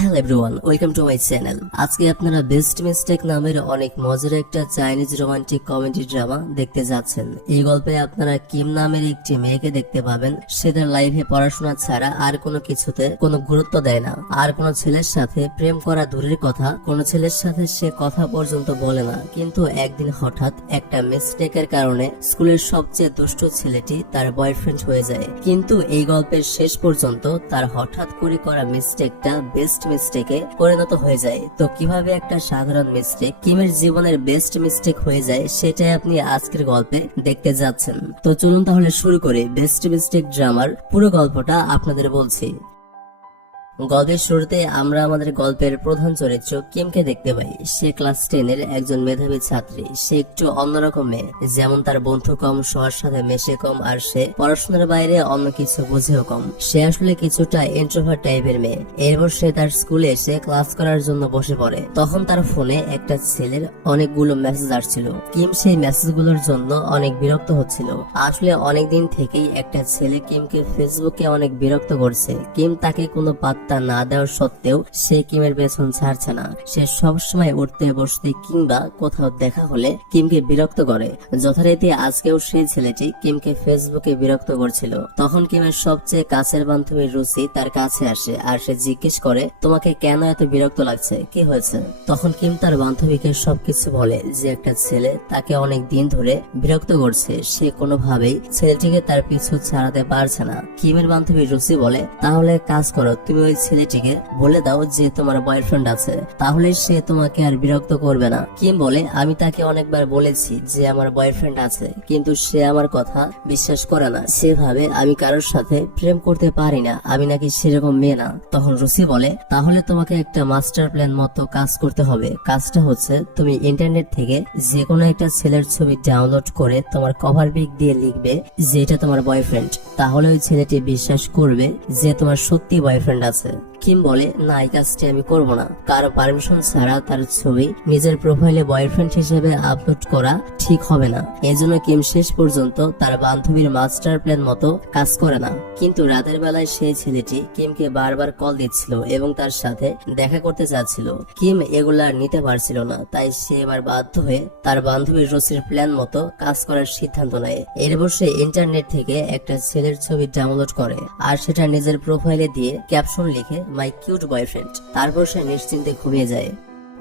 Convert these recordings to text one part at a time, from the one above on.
Hello everyone, welcome to my channel. আজকে আপনারা best mistake নামের অনেক মজার একটা চাইনিজ রোমান্টিক কমেডি ড্রামা দেখতে যাচ্ছেন। এই গল্পে আপনারা কিম নামের একটি মেয়েকে দেখতে পাবেন। সে তার লাইফে পড়াশোনা ছাড়া আর কোনো কিছুতে কোনো গুরুত্ব দেয় না। আর কোনো ছেলের সাথে প্রেম করা দূরের কথা, কোনো ছেলের সাথে সে কথা পর্যন্ত বলে না। কিন্তু একদিন হঠাৎ একটা মিস্টেকের কারণে স্কুলের সবচেয়ে দুষ্ট ছেলেটি তার বয়ফ্রেন্ড হয়ে যায়। কিন্তু এই গল্পের শেষ পর্যন্ত তার হঠাৎ করে করা মিস্টেকটা বেস্ট মিস্টেকে পরিণত হয়ে যায়। তো কিভাবে একটা সাধারণ মিস্টেক কিমের জীবনের বেস্ট মিস্টেক হয়ে যায়, সেটাই আপনি আজকের গল্পে দেখতে যাচ্ছেন। তো চলুন তাহলে শুরু করি বেস্ট মিস্টেক ড্রামার পুরো গল্পটা আপনাদের বলছি। গল্পের শুরুতে আমরা আমাদের গল্পের প্রধান চরিত্র কিমকে দেখতে পাই। সে ক্লাস 10 এর একজন মেধাবী ছাত্রী। সে একটু অন্যরকম মেয়ে, যেমন তার বন্ধু কম, সবার সাথে মেশে কম, আর সে পড়াশোনার বাইরে অন্য কিছু বুঝেও কম। সে আসলে কিছুটা ইন্ট্রোভার্ট টাইপের মেয়ে। এরপর সে তার স্কুলে এসে ক্লাস করার জন্য বসে পড়ে। তখন তার ফোনে একটা ছেলের অনেকগুলো মেসেজ আসছিল। কিম সেই মেসেজগুলোর জন্য অনেক বিরক্ত হচ্ছিল। আসলে অনেকদিন থেকেই একটা ছেলে কিমকে ফেসবুকে অনেক বিরক্ত করছে। কিম তাকে কোনো তা না দেওয়ার সত্ত্বেও সে কিমের পেছন ছাড়ছে না। সে সবসময় উঠতে বসতে কিংবা কোথাও দেখা হলে কিমকে বিরক্ত করে। যথারীতি আজকেও সেই ছেলেটি কিমকে ফেসবুকে বিরক্ত করছিল। তখন কিমের সবচেয়ে কাছের বান্ধবী রুচি তার কাছে আসে, আর সে জিজ্ঞেস করে, তোমাকে কেন এত বিরক্ত লাগছে, কি হয়েছে? তখন কিম তার বান্ধবীকে সবকিছু বলে যে একটা ছেলে তাকে অনেক দিন ধরে বিরক্ত করছে। সে কোনোভাবেই ছেলেটিকে তার পিছু ছাড়াতে পারছে না। কিমের বান্ধবী রুচি বলে, তাহলে কাজ করো, তুমি ওই ছেলেটিকে বলে দাও যে তোমার বয়ফ্রেন্ড আছে, তাহলে সে তোমাকে আর বিরক্ত করবে না। কিম বলে, আমি তাকে অনেকবার বলেছি যে আমার বয়ফ্রেন্ড আছে, কিন্তু সে আমার কথা বিশ্বাস করে না। সে ভাবে আমি কারোর সাথে প্রেম করতে পারি না, আমি নাকি সেরকম মেয়ে না। তখন রুচি বলে, তাহলে তোমাকে একটা মাস্টার প্ল্যান মতো কাজ করতে হবে। কাজটা হচ্ছে, তুমি ইন্টারনেট থেকে যে কোনো একটা ছেলের ছবি ডাউনলোড করে তোমার কভার পিক দিয়ে লিখবে যে এটা তোমার বয়ফ্রেন্ড। তাহলে ওই ছেলেটি বিশ্বাস করবে যে তোমার সত্যি বয়ফ্রেন্ড আছে। কিম বলে, না, এই কাজটি আমি করব না। কারো পারমিশন ছাড়া তার ছবি নিজের প্রোফাইলে বয়ফ্রেন্ড হিসেবে আপলোড করা ঠিক হবে না। এজন্য কিম শেষ পর্যন্ত তার বান্ধবীর মাস্টার প্ল্যান মতো কাজ করে না। কিন্তু রাতের বেলায় সেই ছেলেটি কিমকে বারবার কল দিচ্ছিল এবং তার সাথে দেখা করতে চাচ্ছিল। কিম এগুলা নিতে পারছিল না, তাই সে এবার বাধ্য হয়ে তার বান্ধবীর রুচির প্ল্যান মতো কাজ করার সিদ্ধান্ত নেয়। এরপর সে ইন্টারনেট থেকে একটা ছেলের ছবি ডাউনলোড করে আর সেটা নিজের প্রোফাইলে দিয়ে ক্যাপশন লিখে মাই কিউট বয়ফ্রেন্ড। তারপর সে নিশ্চিন্তে ঘুমিয়ে যায়।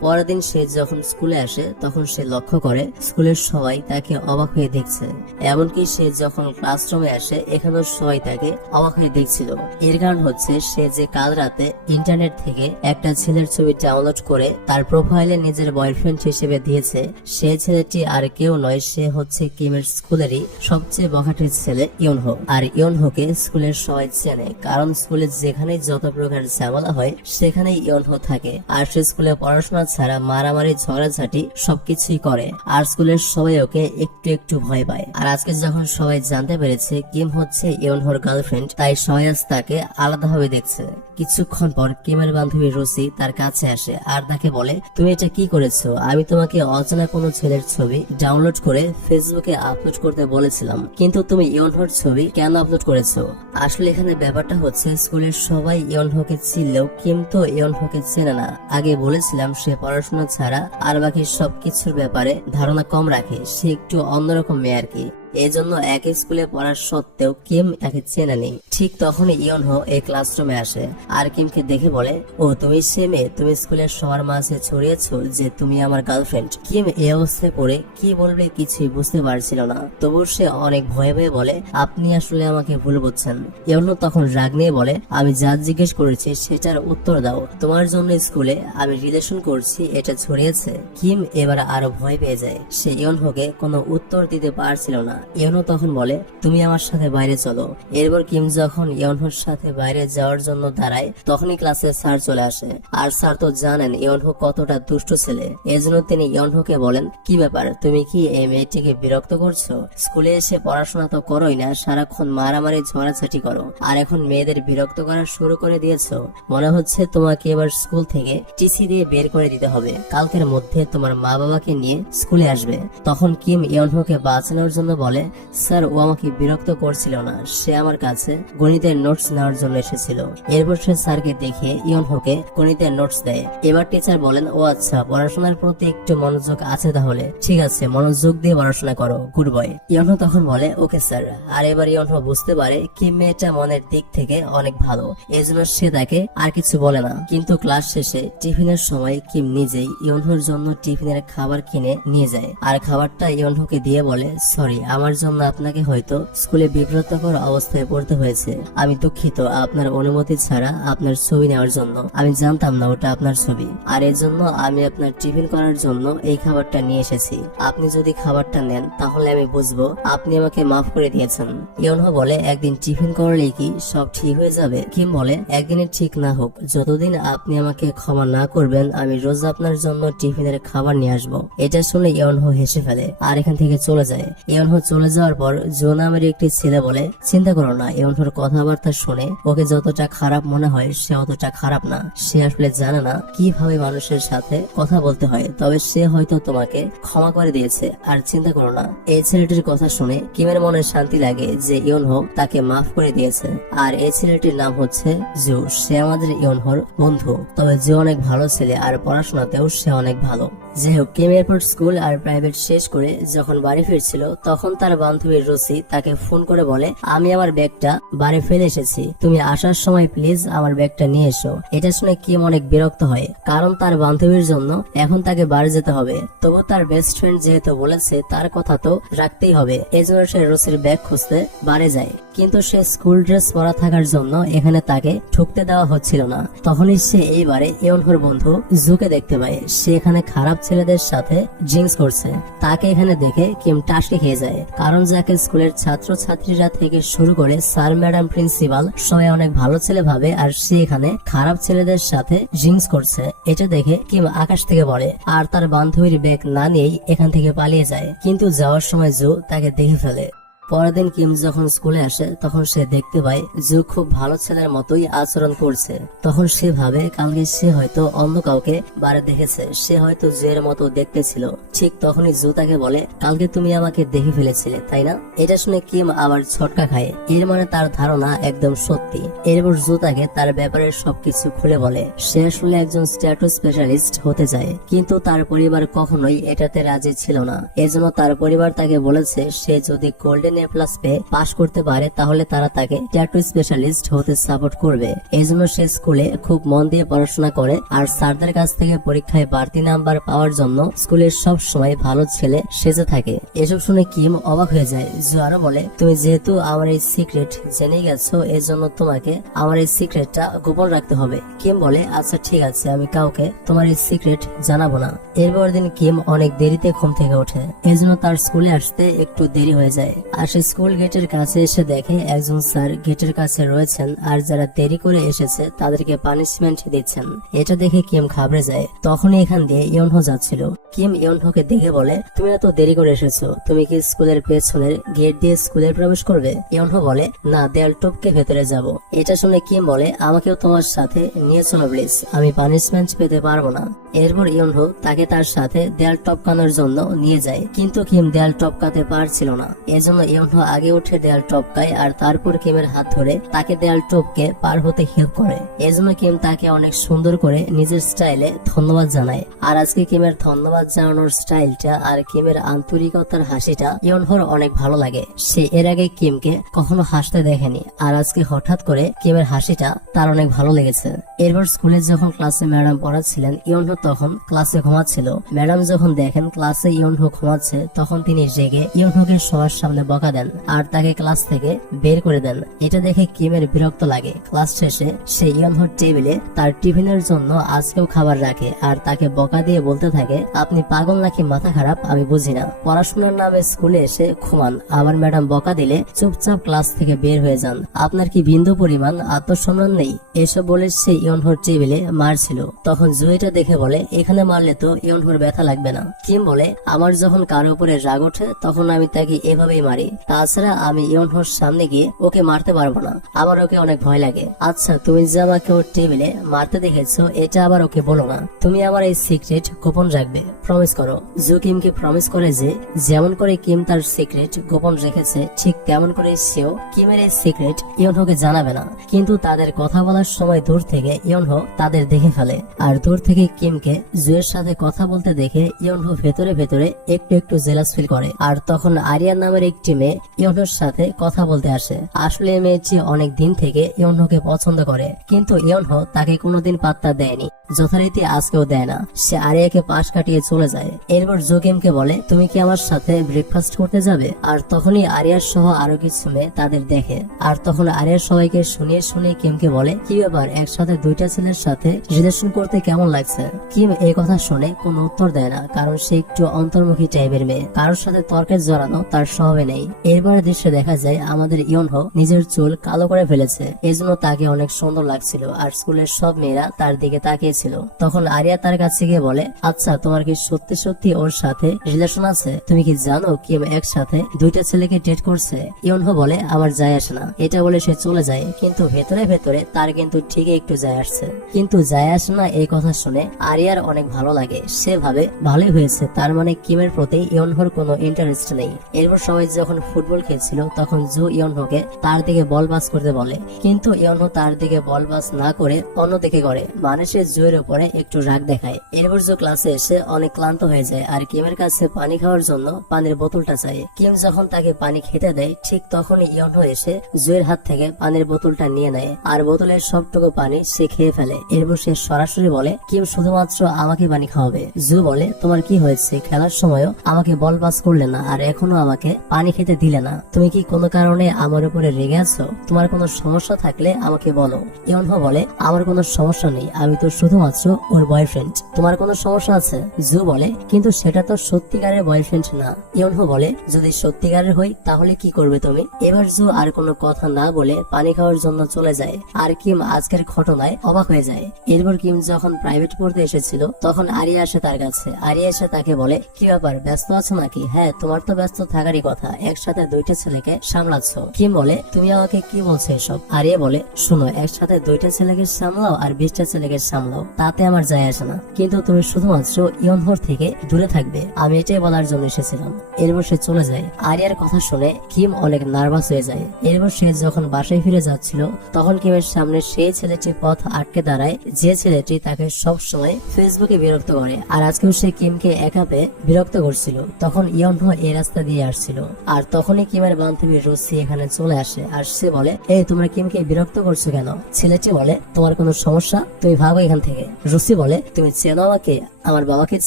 পরের দিন সে যখন স্কুলে আসে তখন সে লক্ষ্য করে স্কুলের সবাই তাকে অবাক হয়ে দেখছে। এমনকি সে যখন ক্লাসরুমে আসে এখানেও সবাই তাকে অবাক হয়ে দেখছিল। এর কারণ হচ্ছে সে যে কাল রাতে ইন্টারনেট থেকে একটা ছেলের ছবি ডাউনলোড করে তার প্রোফাইলে নিজের বয়ফ্রেন্ড হিসেবে দিয়েছে, সে ছেলেটি আর কেউ নয়, সে হচ্ছে কিমের স্কুলেরই সবচেয়ে বখাটের ছেলে ইয়নহো। আর ইয়নহোকে স্কুলের সবাই চেনে, কারণ স্কুলে যেখানেই যত প্রকার ঝামেলা হয় সেখানেই ইয়নহো থাকে। আর সে স্কুলে পড়াশোনা ছাড়া মারামারি ঝগড়াঝাটি সবকিছুই করে। আর স্কুলের সবাই ওকে একটু একটু ভয় পায়। আর আজকে যখন সবাই জানতে পেরেছে কিম হচ্ছে ইয়নহোর গার্লফ্রেন্ড, তাই সবাই আজ তাকে আলাদাভাবে দেখছে। কিছুক্ষণ পর কিমের বান্ধবী রুচি তার কাছে আসে আর তাকে বলে, তুমি এটা কি করেছো? আমি তোমাকে অজানা কোনো ছেলের ছবি ডাউনলোড করে ফেসবুকে আপলোড করতে বলেছিলাম, কিন্তু তুমি ইয়নহোর ছবি কেন আপলোড করেছো? আসলে এখানে ব্যাপারটা হচ্ছে, স্কুলের সবাই ইয়নহোকে চিনলেও কিম তো ইয়নহোকে চেনে না। আগে বলেছিলাম সে পড়াশোনা ছাড়া আর বাকি সবকিছুর ব্যাপারে ধারণা কম রাখে। সে একটু অন্যরকম মেয়ে আর কি। এজন্য একই স্কুলে পড়ার সত্ত্বেও কিম তাকে চেনে নেই। ঠিক তখনই ইয়নহো এই ক্লাসরুমে আসে আর কিমকে দেখে বলে, ও তুমি সে মেয়ে, তুমি স্কুলের সবার মাঝে ছড়িয়েছো যে তুমি আমার গার্লফ্রেন্ড। কিম এই অবস্থায় পড়ে কি বলবে কিছুই বুঝতে পারছিল না। তবু সে অনেক ভয়ে ভয়ে বলে, আপনি আসলে আমাকে ভুল বুঝছেন। ইয়নহো তখন রাগ নিয়ে বলে, আমি যা জিজ্ঞেস করেছি সেটার উত্তর দাও। তোমার জন্য স্কুলে আমি রিলেশন করছি এটা ছড়িয়েছে। কিম এবার আরো ভয় পেয়ে যায়। সে ইয়নহোকে কোনো উত্তর দিতে পারছিল না। ইয়নহো তখন বলে, তুমি আমার সাথে বাইরে চলো। এরপর কিম যখন ইয়নহোর সাথে বাইরে যাওয়ার জন্য দাঁড়ায় তখনই ক্লাসে স্যার চলে আসে। আর স্যার তো জানেন ইয়নহো কতটা দুষ্ট ছেলে, এজন্য তিনি ইয়নহোকে বলেন, কি ব্যাপার, তুমি কি এই মেয়েটিকে বিরক্ত করছো? স্কুলে এসে পড়াশোনা তো করোই না, সারাক্ষণ মারামারি ঝগড়াঝাটি করো, আর এখন মেয়েদের বিরক্ত করা শুরু করে দিয়েছো। মনে হচ্ছে তোমাকে এবার স্কুল থেকে টিসি দিয়ে বের করে দিতে হবে। কালকের মধ্যে তোমার মা বাবাকে নিয়ে স্কুলে আসবে। তখন কিম ইয়নহোকে বাঁচানোর জন্য বলে, বলে, স্যার ও আমাকে বিরক্ত করছিল না, সে আমার কাছে গণিতের নোটস নেওয়ার জন্য এসেছিল। এরপর সে স্যারকে দেখিয়ে ইয়নহোকে গণিতের নোটস দেয়। এবার টিচার বলেন, ও আচ্ছা, পড়াশোনার প্রতি একটু মনোযোগ আছে তাহলে, ঠিক আছে, মনোযোগ দিয়ে পড়াশোনা করো, গুড বয়। ইয়নহো তখন বলে, ওকে স্যার। আর এবার ইয়নহো বুঝতে পারে কি মেয়েটা মনের দিক থেকে অনেক ভালো, এজন্য সে তাকে আর কিছু বলে না। কিন্তু ক্লাস শেষে টিফিনের সময় কিম নিজেই ইয়নহোর জন্য টিফিনের খাবার কিনে নিয়ে যায়, আর খাবারটা ইয়নহোকে দিয়ে বলে, সরি, আমার জন্য আপনাকে হয়তো স্কুলে বিব্রতকর অবস্থায় পড়তে হয়েছে, আমি দুঃখিত আপনার অনুমতি ছাড়া আপনার ছবি নেওয়ার জন্য, আমি জানতাম না ওটা আপনার ছবি, আর এর জন্য আমি আপনার টিফিন করার জন্য এই খাবারটা নিয়ে এসেছি, আপনি যদি খাবারটা নেন তাহলে আমি বুঝবো আপনি আমাকে মাফ করে দিয়েছেন। ইয়নহো বলে, একদিন টিফিন করলে কি সব ঠিক হয়ে যাবে? কিম বলে, একদিনে ঠিক না হোক, যতদিন আপনি আমাকে ক্ষমা না করবেন আমি রোজ আপনার জন্য টিফিনের খাবার নিয়ে আসবো। এটা শুনে ইয়নহো হেসে ফেলে আর এখান থেকে চলে যায়। ইয়নহো চলে যাওয়ার পর জো নামের একটি ছেলে বলে, চিন্তা করো না, ইয়নহোর কথাবার্তা শুনে ওকে যতটা খারাপ মনে হয় সে অতটা খারাপ না, সে আসলে জানে না কিভাবে মানুষের সাথে কথা বলতে হয়, তবে সে হয়তো তোমাকে ক্ষমা করে দিয়েছে, আর চিন্তা করো না। এই ছেলেটির কথা শুনে কিমের মনে শান্তি লাগে যে ইয়নহো তাকে মাফ করে দিয়েছে। আর এই ছেলেটির নাম হচ্ছে জো, সে আমাদের ইয়নহোর বন্ধু, তবে জো অনেক ভালো ছেলে আর পড়াশোনাতেও সে অনেক ভালো। যাই হোক, কিম এরপর স্কুল আর প্রাইভেট শেষ করে যখন বাড়ি ফিরছিল তখন তার বান্ধবী রসি তাকে ফোন করে বলে, আমি আমার ব্যাগটা বাড়ি ফেলে এসেছি, তুমি আসার সময় প্লিজ আমার ব্যাগটা নিয়ে এসো। এটা শুনে কিম অনেক বিরক্ত হয়, কারণ তার বান্ধবীর জন্য এখন তাকে বাড়ি যেতে হবে, তবু তার বেস্ট ফ্রেন্ড যেহেতু বলেছে তার কথা তো রাখতেই হবে, এজন্য সে রসির ব্যাগ খুঁজতে বাড়ি যায়। কিন্তু সে স্কুল ড্রেস পরা থাকার জন্য এখানে তাকে ঢুকতে দেওয়া হচ্ছিল না। তখনই সে এইবারে ইয়নহোর বন্ধু জুকে দেখতে পায়, সে এখানে খারাপ ছেলেদের সাথে ড্রিঙ্কস করছে। তাকে এখানে দেখে কিম টাসকে খেয়ে যায়, কারণ যাকে স্কুলের ছাত্রছাত্রীরা থেকে শুরু করে স্যার, ম্যাডাম, প্রিন্সিপাল সবাই অনেক ভালো ছেলে ভাবে, আর সে এখানে খারাপ ছেলেদের সাথে ড্রিঙ্কস করছে। এটা দেখে কিম আকাশ থেকে পড়ে আর তার বান্ধবীর ব্যাগ না নিয়েই এখান থেকে পালিয়ে যায়। কিন্তু যাওয়ার সময় জো তাকে দেখে ফেলে। পরের দিন কিম যখন স্কুলে আসে তখন সে দেখতে পায় জু খুব ভালো ছেলের মতোই আচরণ করছে। তখন সে ভাবে কালকে সে হয়তো অন্য কাউকে বারে দেখেছে, সে হয়তো জুয়ের মতো দেখতে ছিল। ঠিক তখনই জু তাকে বলে, কালকে তুমি আমাকে দেখে ফেলেছিলে তাই না? এটা শুনে কিম আবার ছটকা খায়, এর মানে তার ধারণা একদম সত্যি। এরপর জু তাকে তার ব্যাপারে সবকিছু খুলে বলে। সে আসলে একজন স্ট্যাটু স্পেশালিস্ট হতে চায়, কিন্তু তার পরিবার কখনোই এটাতে রাজি ছিল না। এজন্য তার পরিবার তাকে বলেছে সে যদি গোল্ডেন A+ পেয়ে পাশ করতে পারে তাহলে তারা তাকে ট্যাটু স্পেশালিস্ট হতে সাপোর্ট করবে। এজন্য সে স্কুলে খুব মন দিয়ে পড়াশোনা করে আর স্যারদের কাছ থেকে পরীক্ষায় বাড়তি নাম্বার পাওয়ার জন্য স্কুলের সব সময় ভালো ছেলে সেজে থাকে। এসব শুনে কিম অবাক হয়ে যায়। জো আরো বলে, তুমি যেহেতু আমার এই সিক্রেট জেনে গেছো এজন্য তোমাকে আমার এই সিক্রেটটা গোপন রাখতে হবে। কিম বলে, আচ্ছা ঠিক আছে, আমি কাউকে তোমার এই সিক্রেট জানাবো না। এরপর দিন কিম অনেক দেরিতে ঘুম থেকে ওঠে, এজন্য তার স্কুলে আসতে একটু দেরি হয়ে যায়। আর সে স্কুল গেটের কাছে এসে দেখে একজন স্যার গেটের কাছে রয়েছেন আর যারা দেরি করে এসেছে তাদেরকে পানিশমেন্ট দিচ্ছেন। এটা দেখে কিম ঘাবড়ে যায়। তখনই এখান দিয়ে ইয়নহো যাচ্ছিল। কিম ইয়নহোকে দেখে বলে, তুমি এত দেরি করে এসেছো, তুমি কি স্কুলের পেছনের গেট দিয়ে স্কুলে প্রবেশ করবে? ইয়নহো বলে, না, দেয়াল টপকে ভেতরে যাব। এটা শুনে কিম বলে, আমাকেও তোমার সাথে নিয়ে চলো প্লিজ, আমি পানিশমেন্ট পেতে পারবো না। এরপর ইয়নহো তাকে তার সাথে দেয়াল টপকানোর জন্য নিয়ে যায়, কিন্তু কিম দেয়াল টপকাতে পারছিল না। এজন্য ইয়নহো আগে উঠে দেয়াল টপকায় আর তারপর কিমের হাত ধরে তাকে দেয়াল টপকে পার হতে হেল্প করে। এজন্য কিম তাকে অনেক সুন্দর করে নিজের স্টাইলে ধন্যবাদ জানায়। আর আজকে কিমের ধন্যবাদ জানানোর স্টাইলটা আর কিমের আন্তরিকতার হাসিটা ইয়নহোর অনেক ভালো লাগে। সে এর আগে কিমকে কখনো হাসতে দেখেনি, আর আজকে হঠাৎ করে কিমের হাসিটা তার অনেক ভালো লেগেছে। এরপর স্কুলে যখন ক্লাসে ম্যাডাম পড়াচ্ছিলেন, ইয়নহো তখন ক্লাসে ঘুমাচ্ছিল। ম্যাডাম যখন দেখেন ক্লাসে ইয়নহো ঘুমাচ্ছে তখন তিনি রেগে ইয়নহোকে সবার সামনে বকা দেন আর তাকে ক্লাস থেকে বের করে দেন। এটা দেখে কিমের বিরক্ত লাগে। ক্লাস শেষে সে ইয়নহোর টেবিলে তার টিফিনের জন্য আজকেও খাবার রাখে আর তাকে বকা দিয়ে বলতে থাকে, আপনি পাগল নাকি মাথা খারাপ আমি বুঝি না, পড়াশোনার নামে স্কুলে এসে ঘুমান, আবার ম্যাডাম বকা দিলে চুপচাপ ক্লাস থেকে বের হয়ে যান, আপনার কি বিন্দু পরিমাণ আত্মসম্মান নেই? এসব বলে সে ইয়নহোর টেবিলে মারছিল। তখন জুয়েটা দেখে বলে, এখানে মারলে তো ইয়নহোর ব্যথা লাগবে না। কিম বলে, আমার যখন কারো উপরে রাগ ওঠে তখন আমি তাকে এভাবেই মারি, তাছাড়া আমি ইয়নহোর সামনে গিয়ে ওকে মারতে পারবো না, আবার ওকে অনেক ভয় লাগে। আচ্ছা, তুমি যে আমাকে ওর টেবিলে মারতে দেখেছো এটা আবার ওকে বলো না। তুমি আমার এই সিক্রেট গোপন রাখবে, প্রমিস করো। জু কিমকে প্রমিস করে যে যেমন করে কিম তার সিক্রেট গোপন রেখেছে ঠিক তেমন করে সেও কিমের এই সিক্রেট ইয়নহোকে জানাবে না। কিন্তু তাদের কথা বলার সময় দূর থেকে ইয়নহো তাদের দেখে ফেলে, আর দূর থেকে কিমকে জুয়ের সাথে কথা বলতে দেখে ইয়নহো ভেতরে ভেতরে একটু একটু জেলাস ফিল করে। আর তখন আরিয়ান নামের একটি মেয়ে ইয়নহোর সাথে কথা বলতে আসে। আসলে মেয়েটি অনেক দিন থেকে ইয়নহোকে পছন্দ করে, কিন্তু ইয়নহো তাকে কোনোদিন পাত্তা দেয়নি, যথারীতি আজকেও দেয় না। সে আরিয়াকে পাশ কাটিয়ে চলে যায়। এরপর জো কিমকে বলে, তুমি কি আমার সাথে ব্রেকফাস্ট করতে যাবে? আর তখনই আরিয়ার সহ আরো কিছু মেয়ে তাদের দেখে। আর তখন আরিয়ার সবাইকে শুনিয়ে শুনিয়ে কিমকে বলে, কি ব্যাপার, একসাথে দুইটা ছেলের সাথে রিলেশন করতে কেমন লাগছে? কিম এই কথা শুনে কোনো উত্তর দেয় না, কারণ সে একটু অন্তর্মুখী টাইপের মেয়ে, কারোর সাথে তর্কে জড়ানো তার স্বভাবে নেই। এরপরে দৃশ্যে দেখা যায় আমাদের ইয়নহো নিজের চুল কালো করে ফেলেছে, এজন্য তাকে অনেক সুন্দর লাগছিল। আর স্কুলের সব মেয়েরা তার দিকে তাকিয়েছিল। তখন আরিয়া তার কাছে গিয়ে বলে, আচ্ছা তোমার কি সত্যি সত্যি ওর সাথে রিলেশন আছে? তুমি কি জানো কিম একসাথে দুইটা ছেলেকে ডেট করছে? ইয়নহো বলে, আমার যায় আসে না। এটা বলে সে চলে যায়, কিন্তু ভেতরে ভেতরে তার কিন্তু ঠিকই একটু যায় আসছে। কিন্তু যায় আসে না এই কথা শুনে আরিয়ার অনেক ভালো লাগে। সে ভাবে ভালোই হয়েছে, তার মানে কিমের প্রতি ইয়নহোর কোনো ইন্টারেস্ট নেই। এরপর সবাই যখন ফুটবল খেলছিল তখন জো ইয়নহোকে তার দিকে বল পাস করতে বলে, কিন্তু ইয়নহো তার দিকে বল পাস না করে অন্যদিকে করে, মানে সে জোয়ের উপরে একটু রাগ দেখায়। এরপর জো ক্লাসে এসে অনেক ক্লান্ত হয়ে যায় আর কিমের কাছে পানি খাওয়ার জন্য পানির বোতলটা চায়। কিম যখন তাকে পানি খেতে দেয় ঠিক তখনই ইয়নহো এসে জোয়ের হাত থেকে পানির বোতলটা নিয়ে নেয় আর বোতলের সবটুকু পানি সে খেয়ে ফেলে। এরপর সে সরাসরি বলে, কিম শুধুমাত্র আমাকে পানি খাওয়াবে। জো বলে, তোমার কি হয়েছে? খেলার সময়ও আমাকে বল পাস করলে না, আর এখনো আমাকে পানি খেতে দিলে না। তুমি কি কোনো কারণে আমার উপরে রেগে আছো? তোমার কোনো সমস্যা থাকলে আমাকে বলো। ইয়নহো বলে, আমার কোনো সমস্যা নেই, আমি তো শুধুমাত্র ওর বয়ফ্রেন্ড। তোমার কোনো সমস্যা আছে? জো বলে, কিন্তু সেটা তো সত্যিকারের বয়ফ্রেন্ড না। ইয়নহো বলে, যদি সত্যিকারের হই তাহলে কি করবে তুমি? এবার জো আর কোনো কথা না বলে পানি খাওয়ার জন্য চলে যায়। আর কিম আজকের ঘটনায় অবাক হয়ে যায়। এরপর কিম যখন প্রাইভেট পড়তে এসেছিল তখন আরিয়া আসে তার কাছে। আরিয়া এসে তাকে বলে, কি ব্যাপার, ব্যস্ত আছো নাকি? হ্যাঁ, তোমার তো ব্যস্ত থাকারই কথা, একসাথে দুইটা ছেলেকে সামলাচ্ছ। কিম বলে, তুমি আমাকে কি বলছো এসব? আরিয়া বলে, শুনো, একসাথে দুইটা ছেলেকে সামলাও আর 20টা ছেলেকে সামলাও, তাতে আমার যায় আসে না, কিন্তু তুমি শুধুমাত্র ইয়নহোর থেকে দূরে থাকবে, আমি এটাই বলার জন্য এসেছিলাম। এরপর সে চলে যায়। আরিয়ার কথা শুনে কিম অনেক নার্ভাস হয়ে যায়। এরপর সে যখন বাসায় ফিরে যাচ্ছিল তখন কিমের সামনে সেই ছেলেটি পথ আটকে দাঁড়ায়, যে ছেলেটি তাকে সব সময় ফেসবুকে বিরক্ত করে। আর আজকেও সে কিমকে একা পেয়ে বিরক্ত করছিল। তখন ইয়নহো এই রাস্তা দিয়ে আসছিল, আর তখনই কিমের বান্ধবী রুসি এখানে চলে আসে। আর সে বলে, এই তোমরা কিমকে বিরক্ত করছো কেন? ছেলেটি বলে, তোমার কোনো সমস্যা? তুমি ভাগো এখান থেকে। রুসি বলে, তুমি চেনো আমাকে? আমার বাবাকে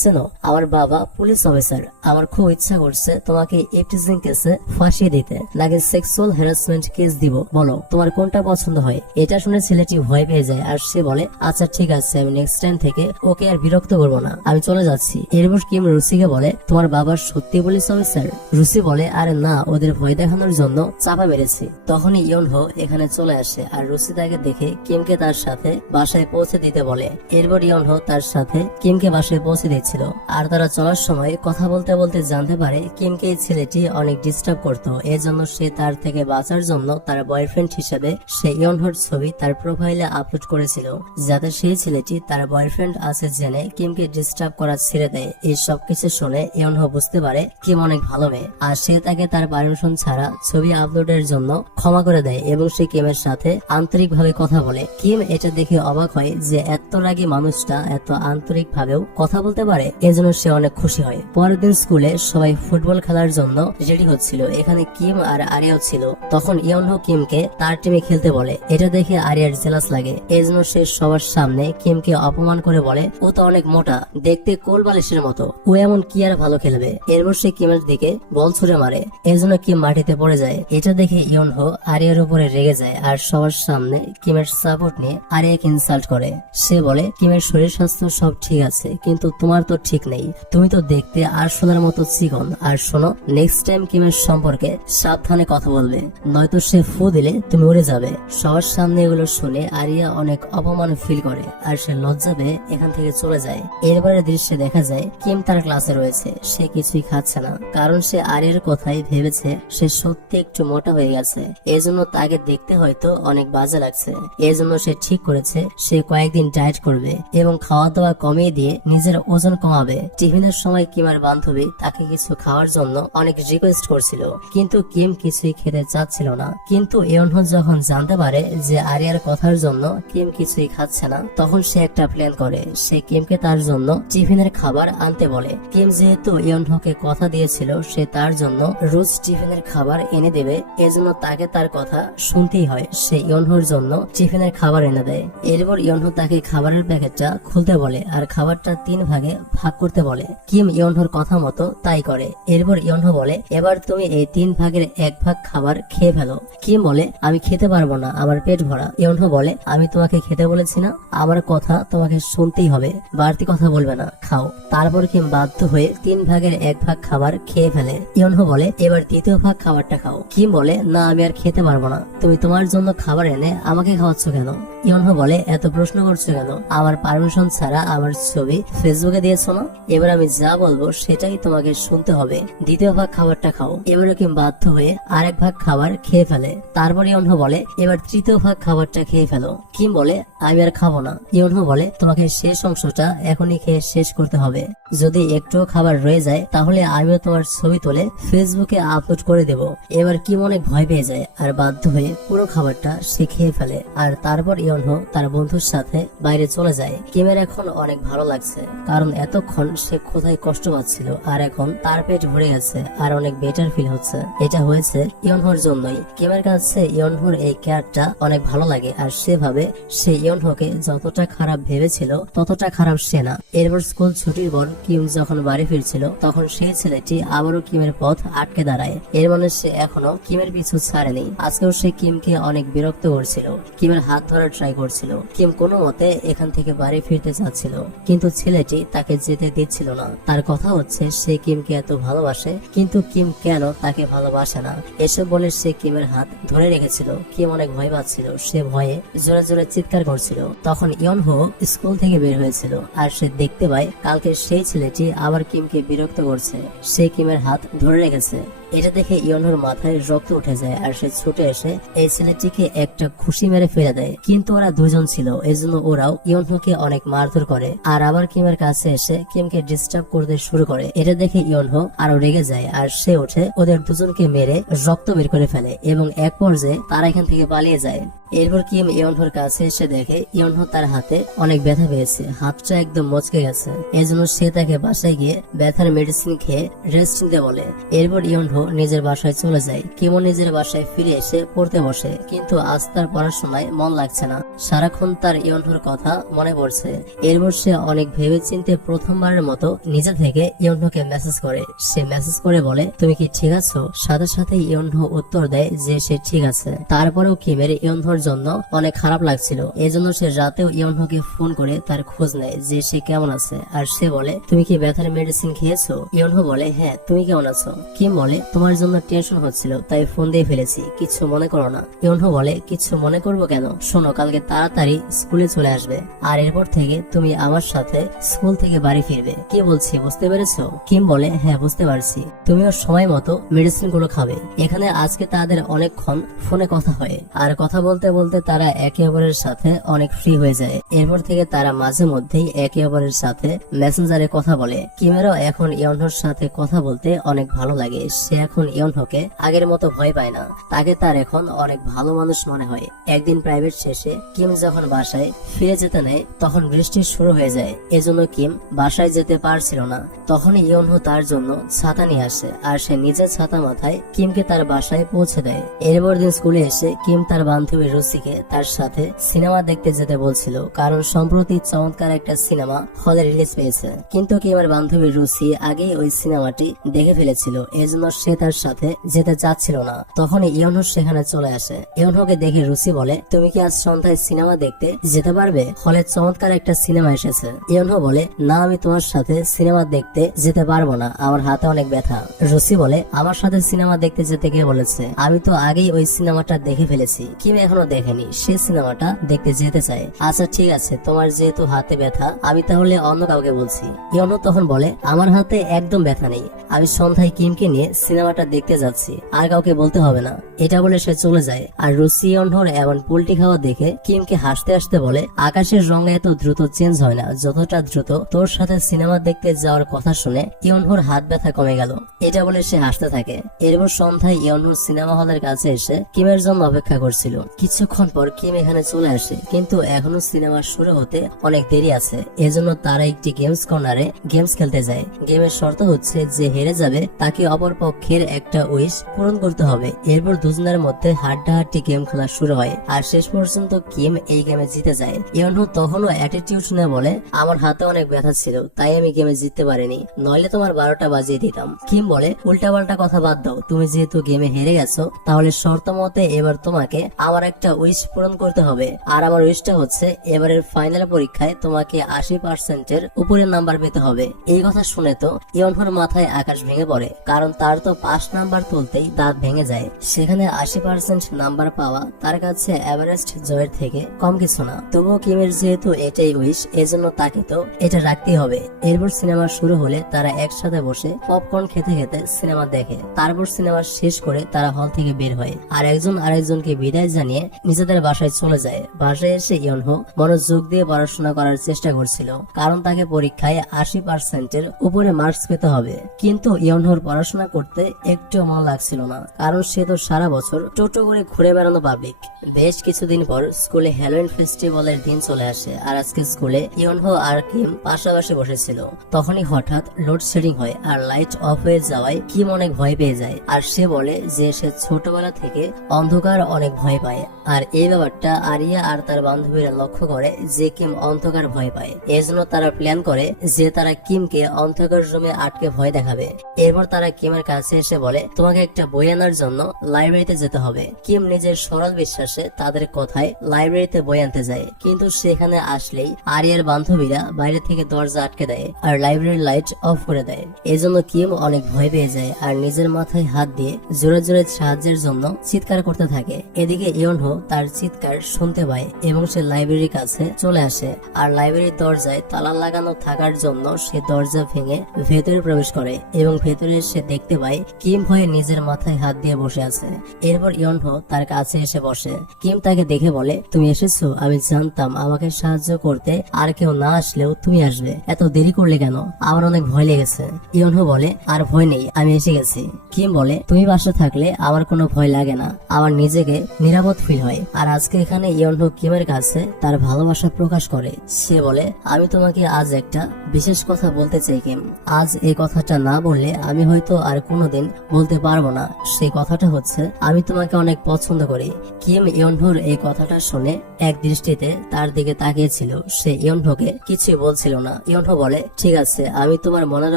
চেনো? আমার বাবা পুলিশ অফিসার। আমার খুব ইচ্ছা করছে তোমাকে ইফটিজিং কেসে ফাঁসিয়ে দিতে, নাকি সেক্সুয়াল হ্যারাসমেন্ট কেস দিব, বলো তোমার কোনটা পছন্দ হয়? এটা শুনে ছেলেটি ভয় পেয়ে যায় আর সে বলে, আচ্ছা ঠিক আছে, আমি নেক্সট টাইম থেকে ওকে আর বিরক্ত করবো না, আমি চলে যাচ্ছি। এরপর কিম রুসিকে বলে, তোমার বাবা সত্যি পুলিশ অফিসার? রুসি বলে, আরে না, ওদের ভয় দেখানোর জন্য চাপা মেরেছি। তখনই ইয়নহো এখানে চলে আসে আর রুসি তাকে দেখে কিমকে তার সাথে বাসায় পৌঁছে দিতে বলে। এরপর ইয়নহো তার সাথে কিমকে বাসায় পৌঁছে দিচ্ছিল। আর তারা চলার সময় কথা বলতে বলতে জানতে পারে কিমকে এই ছেলেটি অনেক ডিস্টার্ব করতো, এজন্য সে তার থেকে বাঁচার জন্য তার বয়ফ্রেন্ড হিসেবে সে ইয়নহোর ছবি তার প্রোফাইলে আপলোড করেছিল, যাতে সেই ছেলেটি তার বয়ফ্রেন্ড আছে জেনে কিমকে ডিস্টার্ব করা ছেড়ে দেয়। এই সবকিছু শুনে ইয়নহো বুঝতে পারে কিম অনেক ভালো মেয়ে, আর সে তাকে তার পারমিশন ছাড়া ছবি আপলোডের জন্য ক্ষমা করে দেয় এবং সে কিমের সাথে আন্তরিক ভাবে কথা বলে। কিম এটা দেখে অবাক হয় যে এত রাগী মানুষটা এত আন্তরিক ভাবেও কথা বলতে পারে, এজন্য সে অনেক খুশি হয়। পরের দিন স্কুলে সবাই ফুটবল খেলার জন্য রেডি হচ্ছিল, এখানে কিম আর আরিয়াও ছিল। তখন ইয়নহো কিমকে তার টিমে খেলতে বলে। এটা দেখে আরিয়ার জেলাস লাগে, এজন্য সে সবার সামনে কিমকে অপমান করে বলে, ও তো অনেক মোটা, দেখতে কোল বালিশের মতো, ও এমন কি আর ভালো খেলবে। এরপর সে কিমের দিকে বল ছুড়ে মারে, এজন্য কিম মাটিতে পড়ে যায়। এটা দেখে ইয়নহো আরিয়ার উপরে রেগে যায় আর সবার সামনে কিমের সাপোর্ট নিয়ে আরিয়াকে ইনসাল্ট করে। সে বলে, কিমের শরীর স্বাস্থ্য সব ঠিক আছে, কিন্তু তোমার তো ঠিক নেই, তুমি তো দেখতে আর সোনার মতো চিকন। আর শোনো, নেক্সট টাইম কিমের সম্পর্কে সাবধানে কথা বলবে, নয়তো সে ফু দিলে তুমি উড়ে যাবে। সবার সামনে এগুলো শুনে আরিয়া অনেক অপমান ফিল করে আর সে লজ্জা পেয়ে এখান থেকে চলে যায়। এরপরে দৃশ্যে দেখা যায় কিম তার ক্লাসে রয়েছে, সে কিছুই খাচ্ছে না, কারণ সে আরিয়ার কথাই ভেবে ভেবেছে সে সত্যি একটু মোটা হয়ে গেছে, এজন্য তাকে দেখতে হয়তো অনেক বাজে লাগছে। এজন্য সে ঠিক করেছে সে কয়েকদিন ডায়েট করবে এবং খাওয়া দাওয়া কমিয়ে দিয়ে নিজের ওজন কমাবে। টিফিনের সময় কিমার বান্ধবী তাকে কিছু খাওয়ার জন্য অনেক রিকোয়েস্ট করছিল, কিন্তু কিম কিছুই খেতে চাচ্ছিল না। কিন্তু ইয়নহো যখন জানতে পারে যে আরিয়ার কথার জন্য কিম কিছুই খাচ্ছে না, তখন সে একটা প্ল্যান করে। সে কিমকে তার জন্য টিফিনের খাবার আনতে বলে। কিম যেহেতু ইয়নহোকে কথা দিয়েছিল সে তার জন্য রোজ টিফিনের খাবার এনে দেবে, এজন্য তাকে তার কথা শুনতেই হয়। সে ইয়নহোর জন্য টিফিনের খাবার এনে দেয়। এরপর ইয়নহো তাকে খাবারের প্যাকেটটা খুলতে বলে আর খাবারটা 3 ভাগে ভাগ করতে বলে। কিম ইয়নহোর কথা মতো তাই করে। এরপর ইয়নহো বলে, এবার তুমি এই 3 ভাগের 1 ভাগ খাবার খেয়ে ফেলো। কিম বলে, আমি খেতে পারবো না, আমার পেট ভরা। ইয়নহো বলে, আমি তোমাকে খেতে বলেছি না, আমার কথা তোমাকে শুনতেই হবে, বাড়তি কথা বলবে না, খাও। তারপর কিম বাধ্য হয়ে 3 ভাগের 1 ভাগ খাবার খেয়ে ফেলে। ইয়নহো বলে, এবার 3য় ভাগ খাবারটা খাও। কিম বলে, না আমি আর খেতে পারবো না, তুমি তোমার জন্য খাবার এনে আমাকে খাওয়াচ্ছ কেন? ইয়নহো বলে, এত প্রশ্ন করছো কেন? আমার পারমিশন ছাড়া আমার ছবি ফেসবুকে দিয়েছো না, এবার আমি যা বলবো সেটাই তোমাকে শুনতে হবে। 2য় ভাগ খাবারটা খাও। এবারে কিম বাধ্য হয়ে আরেক ভাগ খাবার খেয়ে ফেলে। তারপর ইয়নহো বলে, এবার 3য় ভাগ খাবারটা খেয়ে ফেলো। কিম বলে, আমি আর খাবো না। ইয়নহো বলে, তোমাকে শেষ অংশটা এখনই খেয়ে শেষ করতে হবে, যদি একটু খাবার রয়ে যায় তাহলে আমিও তোমার ছবি তুলে ফেসবুকে আপলোড করে দেব। এবার কিম অনেক ভয় পেয়ে যায় আর বাধ্য হয়ে পুরো খাবারটা সে খেয়ে ফেলে। আর তারপর ইয়নহো তার বন্ধুর সাথে বাইরে চলে যায়। কিমের এখন অনেক ভালো লাগছে, কারণ এতক্ষণ সে কোথায় কষ্ট পাচ্ছিল আর এখন তার পেট ভরে গেছে আর অনেক বেটার ফিল হচ্ছে। এটা হয়েছে ইয়নহোর জন্যই। কিমের কাছে ইয়নহোর এই কেয়ারটা অনেক ভালো লাগে আর সে ভাবে সে ইয়নহোকে যতটা খারাপ ভেবেছিল ততটা খারাপ সে না। এরপর স্কুল ছুটির পর কিম যখন বাড়ি ফিরছিল তখন সেই ছেলেটি আবারও কিমের পথ আটকে দাঁড়ায়। এর মানে সে এখনো কিমের পিছু ছাড়েনি। আজকেও সে কিমকে অনেক বিরক্ত করছিল, কিমের হাত ধরার ট্রাই করছিল। কিম কোনো মতে এখান থেকে বাড়ি ফিরতে চাচ্ছিল, কিন্তু ছেলেটি তাকে যেতে দিচ্ছিল না। তার কথা হচ্ছে সে কিমকে এত ভালোবাসে, কিন্তু কিম কেন তাকে ভালোবাসে না। এসব বলে সে কিমের হাত ধরে রেখেছিল। কিম অনেক ভয় পাচ্ছিল, সে ভয়ে জোরে জোরে চিৎকার করছিল। তখন ইয়নহো স্কুল থেকে বের হয়েছিল আর সে দেখতে পায় কালকে সেই ছেলেটি আবার কিমকে বিরক্ত করছে। সে কিমের হাত ধরে রেখেছে। এটা দেখে ইয়নহোর মাথায় রক্ত উঠে যায় আর সে ছুটে এসে এই ছেলেটিকে একটা খুশি মেরে ফেলে দেয়। কিন্তু ওরা দুজন ছিল, এজন্য ওরাও ইয়নহোকে অনেক মারধর করে আর আবার কিমের কাছে এসে কিমকে ডিস্টার্ব করতে শুরু করে। এটা দেখে ইয়নহো আরো রেগে যায় আর সে উঠে ওদের দুজনকে মেরে রক্ত বের করে ফেলে এবং এক পর্যায়ে তারা এখান থেকে পালিয়ে যায়। এরপর কিম ইয়নহোর কাছে এসে দেখে ইয়নহো তার হাতে অনেক ব্যথা পেয়েছে, হাতটা একদম মচকে গেছে। এজন্য সে তাকে বাসায় গিয়ে ব্যথার মেডিসিন খেয়ে রেস্ট নিতে বলে। এরপর ইয়নহো নিজের বাসায় চলে যায়। কিমও নিজের বাসায় ফিরে এসে পড়তে বসে, কিন্তু আজ তার পড়াশোনায় মন লাগছে না। সারাক্ষণ তার ইয়নহোর কথা মনে পড়ছে। এরপর সে অনেক ভেবে চিন্তে প্রথমবারের মতো নিজে থেকে ইয়নহোকে মেসেজ করে। সে মেসেজ করে বলে, তুমি কি ঠিক আছো? সাথে সাথে ইয়নহো উত্তর দেয় যে সে ঠিক আছে। তারপরেও কিমের ইয়নহোর জন্য অনেক খারাপ লাগছিল, এজন্য সে রাতেও ইয়নহোকে ফোন করে তার খোঁজ নেয় যে সে কেমন আছে। আর সে বলে, তুমি কি ব্যথার মেডিসিন খেয়েছো? ইয়নহো বলে, হ্যাঁ, তুমি কেমন আছো? কিম বলে, তোমার জন্য টেনশন হচ্ছিল তাই ফোন দিয়ে ফেলেছি, কিছু মনে করো না। ইয়নহো বলে, কিছু মনে করবো কেন? শোনো, কালকে তাড়াতাড়ি স্কুলে চলে আসবে আর এরপর থেকে তুমি আমার সাথে স্কুল থেকে বাড়ি ফিরবে। কি বলছি বুঝতে পেরেছো? কিম বলে, হ্যাঁ বুঝতে পারছি। তুমিও সময় মতো মেডিসিন গুলো খাবে। এখানে আজকে তাদের অনেকক্ষণ ফোনে কথা হয় আর কথা বলতে বলতে তারা একে অপরের সাথে অনেক ফ্রি হয়ে যায়। এরপর থেকে তারা মাঝে মধ্যেই একে অপরের সাথে মেসেঞ্জারে কথা বলে। কিমেরও এখন ইয়নহোর সাথে কথা বলতে অনেক ভালো লাগে। সে এখন ইয়নহোকে আগের মতো ভয় পায় না, তাকে তার এখন অনেক ভালো মানুষ মনে হয়। একদিন প্রাইভেট শেষে কিম যখন বাসায় ফিরে যেতে নেয় তখন বৃষ্টি শুরু হয়ে যায়, এজন্য কিম বাসায় যেতে পারছিল না। তখন ইয়নহো তার জন্য ছাতা নিয়ে আসে আর সে নিজের ছাতা মাথায় কিমকে তার বাসায় পৌঁছে দেয়। এরপর দিন স্কুলে এসে কিম তার বান্ধবী রুচিকে তার সাথে সিনেমা দেখতে যেতে বলছিল, কারণ সম্প্রতি চমৎকার একটা সিনেমা হলে রিলিজ পেয়েছে। কিন্তু কিমের বান্ধবী রুচি আগেই ওই সিনেমাটি দেখে ফেলেছিল, এজন্য সে তার সাথে যেতে চাচ্ছিল না। তখন ইয়নহো সেখানে চলে আসে। ইয়নহোকে দেখে রুচি বলে, তুমি কি আজ সন্ধ্যায় সিনেমা দেখতে যেতে পারবে? হলে চমৎকার একটা সিনেমা এসেছে। ইয়নহো বলে, না আমি তোমার সাথে সিনেমা দেখতে যেতে পারবো না, আমার হাতে অনেক ব্যথা। রুচি বলে, আমার সাথে সিনেমা দেখতে যেতে কে বলেছে? আমি তো আগেই ওই সিনেমাটা দেখে ফেলেছি। কিম এখনো দেখেনি, সে সিনেমাটা দেখতে যেতে চায়। আচ্ছা ঠিক আছে, তোমার যেহেতু হাতে ব্যথা আমি তাহলে অন্য কাউকে বলছি। ইয়নহো তখন বলে, আমার হাতে একদম ব্যথা নেই, আমি সন্ধ্যায় কিমকে নিয়ে সিনেমা সিনেমাটা দেখতে যাচ্ছি, আর কাউকে বলতে হবে না। এটা বলে সে চলে যায়। আর রুসি ইয়নহোর এমন পোল্টি খাওয়া দেখে কিমকে হাসতে হাসতে বলে, আকাশের রং এত দ্রুত চেঞ্জ হয় না যতটা দ্রুত তোর সাথে সিনেমা দেখতে যাওয়ার কথা শুনে ইয়নহোর হাত ব্যথা কমে গেল। এটা বলে সে হাসতে থাকে। এরপর সন্ধ্যায় ইয়নহোর সিনেমা হলের কাছে এসে কিমের জন্য অপেক্ষা করছিল। কিছুক্ষণ পর কিম এখানে চলে আসে, কিন্তু এখনো সিনেমা শুরু হতে অনেক দেরি আছে। এজন্য তারা একটি গেমস কর্নারে গেমস খেলতে যায়। গেমের শর্ত হচ্ছে যে হেরে যাবে তাকে অপর পক্ষের একটা উইশ পূরণ করতে হবে। এরপর দুজনের মধ্যে হাড্ডাহাড্ডি গেম খেলা শুরু হয়, আর শেষ পর্যন্ত কিম এই গেমে জিতে যায়। ইয়নহো তখনও অ্যাটিটিউড নিয়ে বলে, আমার হাতে অনেক ব্যথা ছিল তাই আমি গেমে জিততে পারিনি, নইলে তোমার 12টা বাজিয়ে দিতাম। কিম বলে, উল্টাপাল্টা কথা বাদ দাও, তুমি যেহেতু গেমে হেরে গেছো তাহলে শর্ত মতে এবার তোমাকে আমার একটা উইশ পূরণ করতে হবে। আর আমার উইশটা হচ্ছে এবারের ফাইনাল পরীক্ষায় তোমাকে 80%-এর উপরে নাম্বার পেতে হবে। এই কথা শুনে তো ইয়নহোর মাথায় আকাশ ভেঙে পড়ে, কারণ তার তো 5 নাম্বার তুলতেই দাঁত ভেঙে যায়। সেখানে 80% নাম্বার পাওয়া তার কাছে এভারেস্ট জয়ের থেকে কম কিছু না। তবুও কিমের যেহেতু এটাই উইশ, এজন্য তাকে তো এটা রাখতেই হবে। এরপর সিনেমা শুরু হলে তারা একসাথে বসে পপকর্ন খেতে খেতে সিনেমা দেখে। তারপর সিনেমা শেষ করে তারা হল থেকে বের হয়, আর একজন আরেকজনকে বিদায় জানিয়ে নিজেদের বাসায় চলে যায়। বাসায় এসে ইয়নহো মনোযোগ দিয়ে পড়াশোনা করার চেষ্টা করছিল, কারণ তাকে পরীক্ষায় 80%-এর উপরে মার্কস পেতে হবে। কিন্তু ইয়নহোর পড়াশোনা করতে একটু মন লাগছিল না, কারণ সে তো সারা বছর টোটো করে ঘুরে বেড়ানো পাবলিক। বেশ কিছুদিন পর স্কুলে হ্যালোউইন ফেস্টিভ্যালের দিন চলে আসে, আর আজকে স্কুলে ইয়নহো আর কিম পাশাপাশি বসেছিল। তখনই হঠাৎ লোডশেডিং হয়, আর লাইট অফ হয়ে যাওয়ায় কিম অনেক ভয় পেয়ে যায়। আর সে বলে যে সে ছোটবেলা থেকে অন্ধকার অনেক ভয় পায়, আর এই ব্যাপারটা আরিয়া আর তার বান্ধবীরা লক্ষ্য করে যে কিম অন্ধকার ভয় পায়। এজন্য তারা প্ল্যান করে যে তারা কিমকে অন্ধকার রুমে আটকে ভয় দেখাবে। এরপর তারা কিমের কাছে এসে বলে, তোমাকে একটা বই আনার জন্য লাইব্রেরিতে যেতে হবে। কিম নিজের সরল বিশ্বাসে তাদের কথায় লাইব্রেরিতে বই আনতে যায়, কিন্তু সেখানে আসলেই আরিয়ার বান্ধবীরা বাইরে থেকে দরজা আটকে দেয় আর লাইব্রেরির লাইট অফ করে দেয়। এজন্য কিম অনেক ভয় পেয়ে যায় আর নিজের মাথায় হাত দিয়ে জোরে জোরে সাহায্যের জন্য চিৎকার করতে থাকে। এদিকে ইয়নহো তার চিৎকার শুনতে পায় এবং সে লাইব্রেরির কাছে চলে আসে, আর লাইব্রেরির দরজায় তালা লাগানো থাকার জন্য সে দরজা ভেঙে ভেতরে প্রবেশ করে এবং ভেতরে এসে দেখতে পায় কিম ভয়ে নিজের মাথায় হাত দিয়ে বসে আছে। এরপর ইয়নহো তার কাছে এসে বসে। কিম তাকে দেখে বলে, তুমি এসেছো, আমি জানতাম আমাকে সাহায্য করতে আর কেউ না আসলেও তুমি আসবে, এত দেরি করলে কেন? আমার অনেক ভয় লেগেছে। ইয়নহো বলে, আর ভয় নেই, আমি এসে গেছি। কিম বলে, তুমি বাসা থাকলে আমার কোনো ভয় লাগে না, আমার নিজেকে নিরাপদ ফিল হয়। আর আজকে এখানে ইয়নহো কিমের কাছে তার ভালোবাসা প্রকাশ করে। সে বলে, আমি তোমাকে আজ একটা বিশেষ কথা বলতে চাই কিম। আজ এই কথাটা না বললে আমি হয়তো আর কোনোদিন বলতে পারবো না। সেই কথাটা হচ্ছে, আমি তোমাকে অনেক পছন্দ করি। কিম ইয়নহোর এই কথাটা শুনে এক দৃষ্টিতে তার দিকে তাকিয়েছিল। সে ইয়নহোকে কিছুই বলছিল না। ইয়নহো বলে, ঠিক আছে, আমি তোমার মনের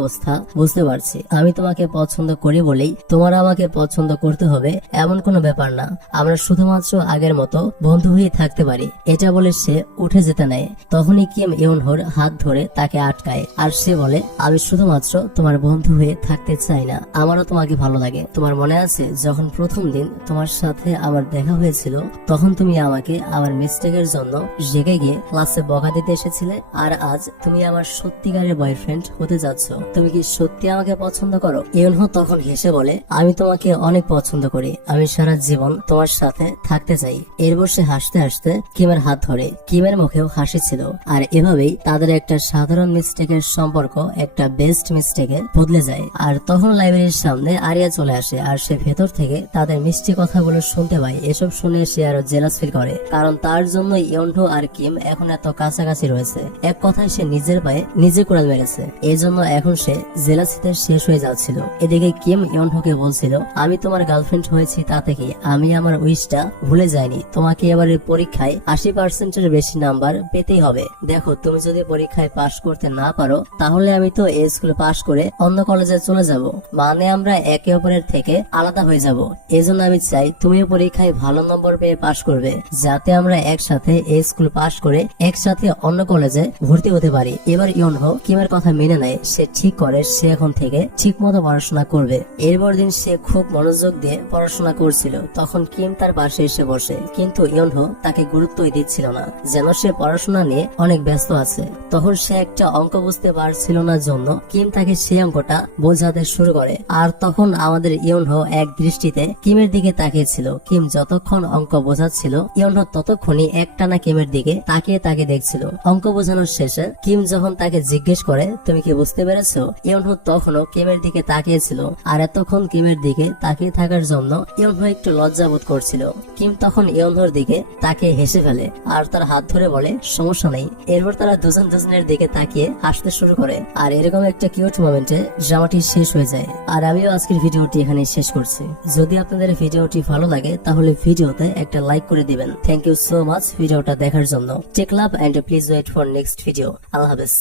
অবস্থা বুঝতে পারছি। আমি তোমাকে পছন্দ করি বলেই তোমার আমাকে পছন্দ করতে হবে এমন কোনো ব্যাপার না। আমরা শুধুমাত্র আগের মতো বন্ধু হয়ে থাকতে পারি। এটা বলে সে উঠে যেতে নেয়। তখনই কিম ইয়নহোর হাত ধরে তাকে আটকায়, আর সে বলে, আমি শুধুমাত্র তোমার বন্ধু হয়ে থাকতে চাই না, আমারও তোমাকে ভালো লাগে। তোমার মনে আছে যখন প্রথম দিন তোমার সাথে আমার দেখা হয়েছিল, তখন তুমি আমাকে আমার মিস্টেকের জন্য রেগে গিয়ে ক্লাসে বকা দিতে এসেছিলে, আর আজ তুমি আমার সত্যিকারের বয়ফ্রেন্ড হতে যাচ্ছ। তুমি কি সত্যি আমাকে পছন্দ করো? ইয়নহো তখন হেসে বলে, আমি তোমাকে অনেক পছন্দ করি, আমি সারা জীবন তোমার সাথে থাকতে চাই। এরপর সে হাসতে হাসতে কিমের হাত ধরে। কিমের মুখেও হাসি ছিল, আর এভাবেই তাদের একটা সাধারণ মিস্টেকের সম্পর্ক একটা বেস্ট মিস্টেকে বদলে যায়। আর তখন লাইব্রেরির সামনে আরিয়া চলে আসে, আর সে ভেতর থেকে তাদের মিষ্টি কথাগুলো শুনতে পায়। এসব শুনে সে আরো জেলাস ফিল করে, কারণ তার জন্য ইয়নহো আর কিম এখন এত কাছাকাছি রয়েছে। এক কথায় সে নিজের পায়ে নিজে কোড়াল মেরেছে। এই জন্য এখন সে জেলাসিতে শেষ হয়ে যাচ্ছিল। এদিকে কিম ইয়নহোকে বলছিল, আমি তোমার গার্লফ্রেন্ড হয়েছি তাতে কি, আমি আমার উইশটা ভুলে যাইনি। তোমাকে এবারের পরীক্ষায় 80%-এর বেশি নাম্বার পেতেই হবে। দেখো, তুমি যদি পরীক্ষায় পাশ করতে না পারো তাহলে আমি তো এই স্কুল পাশ করে অন্য কলেজে চলে যাব, মানে আমরা একে অপরের থেকে আলাদা হয়ে যাব। এজন্য আমি চাই তুমিও পরীক্ষায় ভালো নম্বর পেয়ে পাশ করবে, যাতে আমরা একসাথে এই স্কুল পাশ করে একসাথে অন্য কলেজে ভর্তি হতে পারি। এবার ইয়নহো কিমের কথা মেনে নেয়। সে ঠিক করে সে এখন থেকে ঠিক মতো পড়াশোনা করবে। এরপর দিন সে খুব মনোযোগ দিয়ে পড়াশোনা করছিল। তখন কিম তার পাশে এসে বসে, কিন্তু ইয়নহো তাকে গুরুত্বই দিচ্ছিল না, যেন সে পড়াশোনা নিয়ে অনেক ব্যস্ত আছে। তখন সে একটা অঙ্ক বুঝতে পারছিল না জন্য কিম তাকে সেই অঙ্কটা বোঝাতে শুরু করে, আর আর তখন আমাদের ইয়নহো এক দৃষ্টিতে কিমের দিকে তাকিয়েছিল। কিম যতক্ষণ অঙ্ক বোঝাচ্ছিল ইয়নহো ততক্ষণই একটানা কিমের দিকে তাকিয়ে তাকে দেখছিল। অঙ্ক বোঝানোর শেষে কিম যখন তাকে জিজ্ঞেস করে তুমি কি বুঝতে পেরেছো, ইয়নহো তখনও কিমের দিকে তাকিয়েছিল। আর এতক্ষণ কিমের দিকে তাকিয়ে থাকার জন্য ইয়নহো একটু লজ্জাবোধ করছিল। কিম তখন ইয়নহোর দিকে তাকিয়ে হেসে ফেলে আর তার হাত ধরে বলে সমস্যা নেই। এরপর তারা দুজন দুজনের দিকে তাকিয়ে হাসতে শুরু করে। আর এরকম একটা কিউট মোমেন্টে ড্রামাটি শেষ হয়ে যায়। আর আমিও আজকের ভিডিওটি এখানে শেষ করছি। যদি আপনাদের ভিডিওটি ভালো লাগে তাহলে ভিডিওতে একটা লাইক করে দিবেন। থ্যাংক ইউ সো মাচ ভিডিওটা দেখার জন্য। Take love and please wait for next video. Allah হাফেজ।